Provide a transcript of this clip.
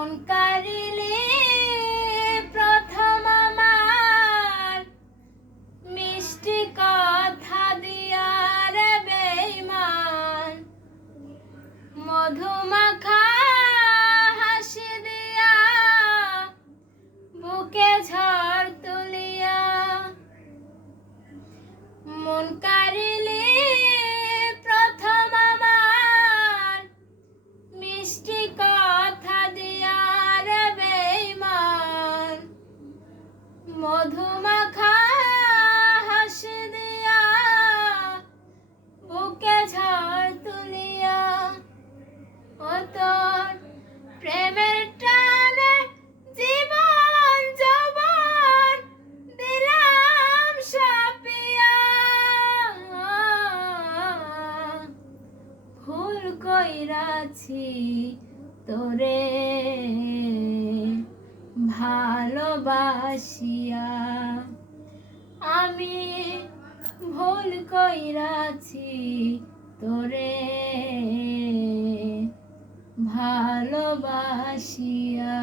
মন কারিলে প্রথম আমার মিষ্টি কথা দিয়া রে বেঈমান, মধুমাখা হাসি দিয়া বুকে ঝড় তুলিয়া। মন কারিলে প্রথম আমার মিষ্টি কথা দিয়া রে বেঈমান, মধুমাখা হাসি দিয়া বুকে ঝড় তুলিয়া। ও তোর প্রেমের টানে জীবন যৌবন দিলাম সাপিয়া, ভুল কইরাছি তোরে ভালোবাসিয়া, আমি ভুল কইরাছি তোরে ভালোবাসিয়া।